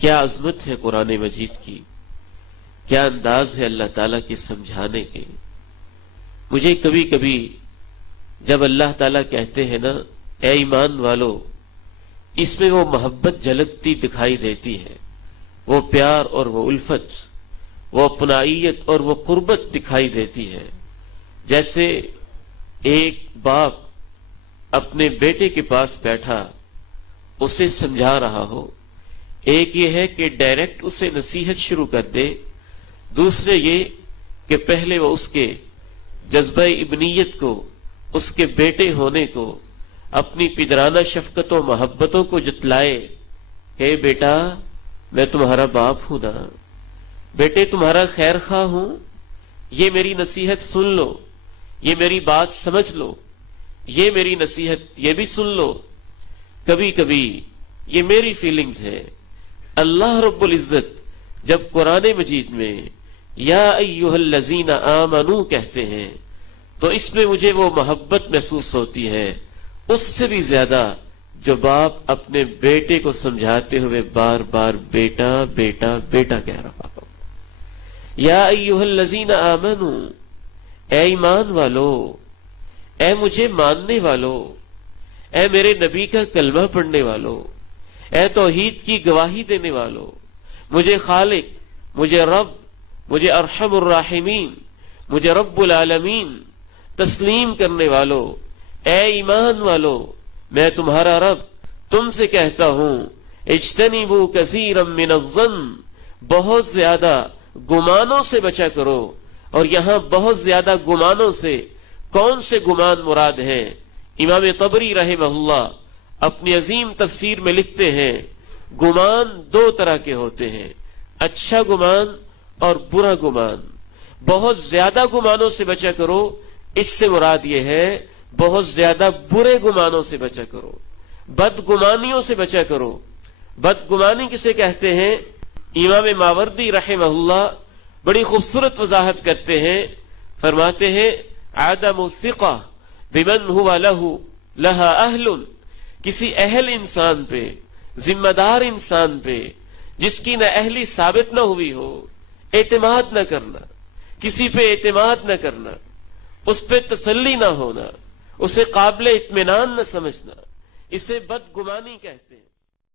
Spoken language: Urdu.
کیا عظمت ہے قرآن مجید کی، کیا انداز ہے اللہ تعالیٰ کے سمجھانے کے۔ مجھے کبھی کبھی جب اللہ تعالیٰ کہتے ہیں نا اے ایمان والو، اس میں وہ محبت جھلکتی دکھائی دیتی ہے، وہ پیار اور وہ الفت، وہ اپنائیت اور وہ قربت دکھائی دیتی ہے۔ جیسے ایک باپ اپنے بیٹے کے پاس بیٹھا اسے سمجھا رہا ہو، ایک یہ ہے کہ ڈائریکٹ اسے نصیحت شروع کر دے، دوسرے یہ کہ پہلے وہ اس کے جذبہ ابنیت کو، اس کے بیٹے ہونے کو، اپنی پدرانہ شفقت و محبتوں کو جتلائے کہ بیٹا میں تمہارا باپ ہوں نا، بیٹے تمہارا خیر خواہ ہوں، یہ میری نصیحت سن لو، یہ میری بات سمجھ لو، یہ میری نصیحت یہ بھی سن لو۔ کبھی کبھی یہ میری فیلنگز ہے۔ اللہ رب العزت جب قرآن مجید میں یا ایھا الذین آمنو کہتے ہیں تو اس میں مجھے وہ محبت محسوس ہوتی ہے اس سے بھی زیادہ جو باپ اپنے بیٹے کو سمجھاتے ہوئے بار بار بیٹا بیٹا بیٹا کہہ رہا ہو۔ یا ایھا الذین آمنو، اے ایمان والو، اے مجھے ماننے والو، اے میرے نبی کا کلمہ پڑھنے والو، اے توحید کی گواہی دینے والو، مجھے خالق، مجھے رب، مجھے ارحم الراحمین، مجھے رب العالمین تسلیم کرنے والو، اے ایمان والو، میں تمہارا رب تم سے کہتا ہوں اجتنبوا کثیرا من الظن، بہت زیادہ گمانوں سے بچا کرو۔ اور یہاں بہت زیادہ گمانوں سے کون سے گمان مراد ہیں؟ امام طبری رحمہ اللہ اپنی عظیم تفسیر میں لکھتے ہیں گمان دو طرح کے ہوتے ہیں، اچھا گمان اور برا گمان۔ بہت زیادہ گمانوں سے بچا کرو، اس سے مراد یہ ہے بہت زیادہ برے گمانوں سے بچا کرو، بدگمانیوں سے بچا کرو۔ بدگمانی کسے کہتے ہیں؟ امام ماوردی رحمہ اللہ بڑی خوبصورت وضاحت کرتے ہیں، فرماتے ہیں عدم الثقہ بمن هو لها اہل، کسی اہل انسان پہ، ذمہ دار انسان پہ جس کی نہ اہلی ثابت نہ ہوئی ہو، اعتماد نہ کرنا، کسی پہ اعتماد نہ کرنا، اس پہ تسلی نہ ہونا، اسے قابل اطمینان نہ سمجھنا، اسے بدگمانی کہتے ہیں۔